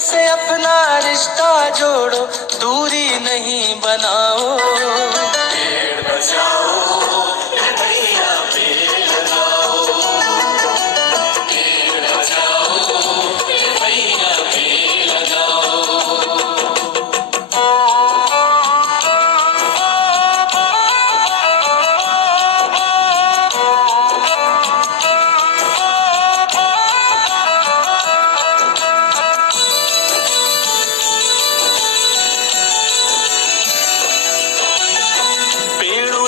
से अपना रिश्ता जोड़ो, दूरी नहीं बनाओ। पेड़ बचाओ रे भैया, पेड़ लगाओ। पेड़ बचाओ रे भैया, पेड़ लगाओ।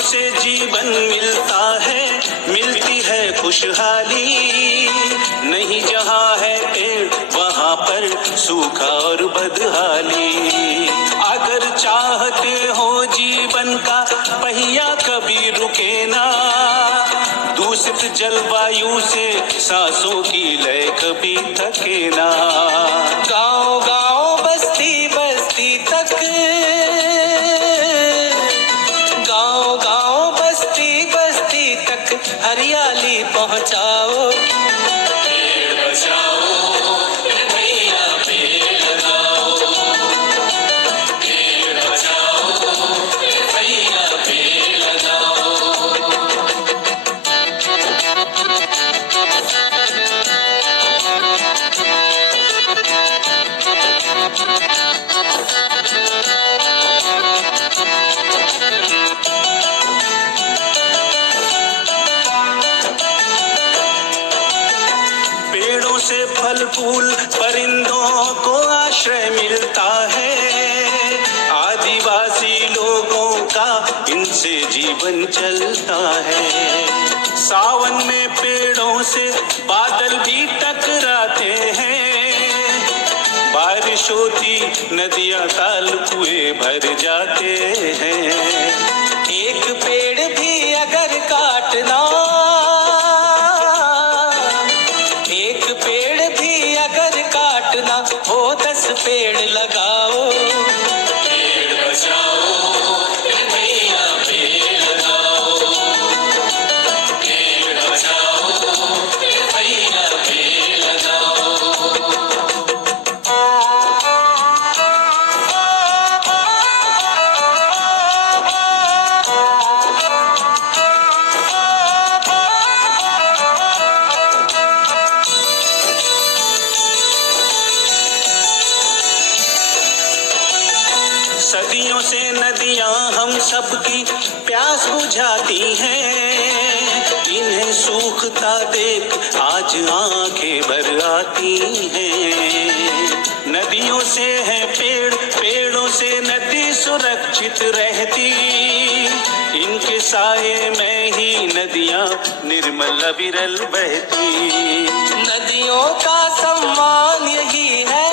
से जीवन मिलता है, मिलती है खुशहाली। नहीं जहाँ है पेड़ वहाँ पर सूखा और बदहाली। अगर चाहते हो जीवन का पहिया कभी रुके ना, दूषित जलवायु से सांसों की लय कभी थके ना। गाँव गाँव बस्ती बस्ती तक, गाँव गाँव बस्ती बस्ती तक हरियाली पहुँचाओ। पेड़ बचाओ रे भैया, पेड़ लगाओ। पेड़ बचाओ रे भैया, पेड़ लगाओ। पेड़ों से फल फूल परिंदों को आश्रय मिलता है। आदिवासी लोगों का इनसे जीवन चलता है। सावन में पेड़ों से बादल भी टकराते हैं। बारिश होती नदियां ताल कुएं भर जाते हैं। एक पेड़ भी अगर काटना, एक पेड़ भी अगर काटना हो, 10 पेड़ लगाओ। पेड़ बचाओ रे भैया, पेड़ लगाओ। पेड़ बचाओ रे भैया, पेड़ लगाओ। सदियों से नदियां हम सबकी प्यास बुझाती हैं। इन्हें सूखता देख आज आंखें भर आती हैं। नदियों से है पेड़, पेड़ों से नदी सुरक्षित रहती। इनके साये में ही नदियां निर्मल अविरल बहती। नदियों का सम्मान यही है,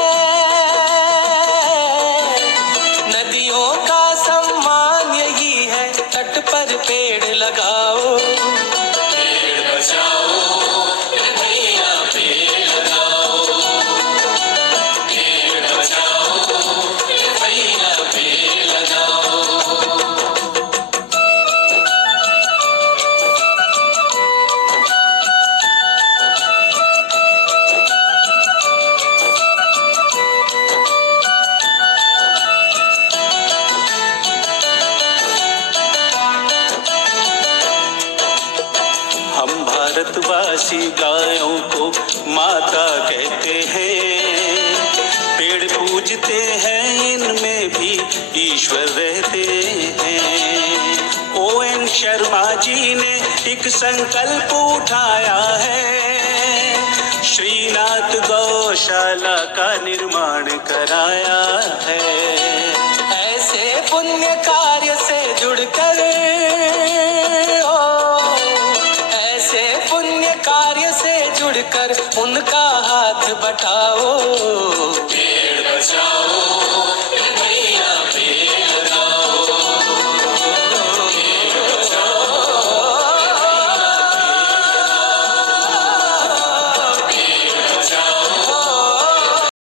नदियों का सम्मान यही है, तट पर पेड़ लगाओ। पेड़ बचाओ रे भैया, पेड़ लगाओ। पेड़ बचाओ रे भैया, पेड़ लगाओ। हम भारतवासी गायों को माता कहते हैं। पेड़ पूजते हैं, इनमें भी ईश्वर रहते हैं। ON शर्मा जी ने एक संकल्प उठाया है। श्रीनाथ गौशाला का निर्माण कराया है। ऐसे पुण्य कार्य से जुड़कर, ऐसे पुण्य कार्य से जुड़कर उनका हाथ बटाओ।